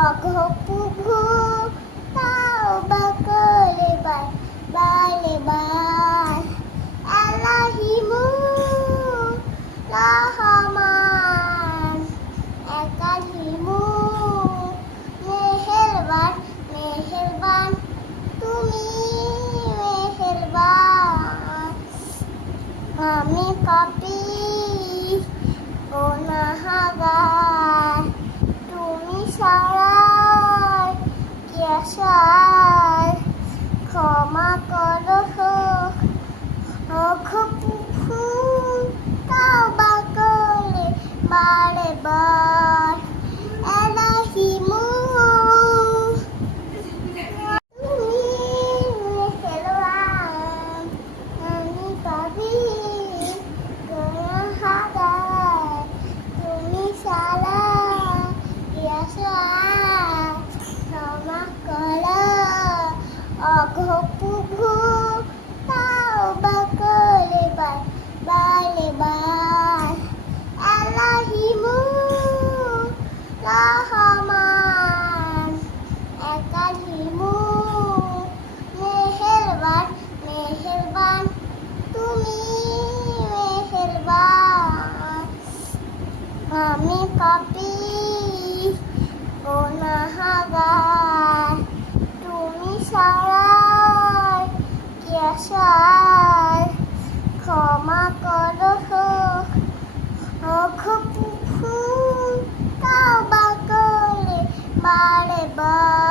অঘপুঘু তাও বা করে বালে বার আল্লাহিমু রহমান একালিমু মেহেরবান মেহেরবান তুমি মেহেরবান আমি পাপী গুনাহগার তুমি সারাই কি আশায় ক্ষমা করো অঘপুঘু তাওবা করে বারে বার আল্লাহিমু তুমি মেহেরবান আমি পাপী গুনাহগার তুমি সারাই কি আশায় ক্ষমা করো অঘপুঘু তাওবা করে বালে বার আল্লাহিমু রহমান একালিমু মেহেরবান মেহেরবান তুমি মেহেরবান আমি পাপী গুনাহগার তুমি সারাই কি আশায় ক্ষমা করো অঘপুঘু তাওবা করে বারে বার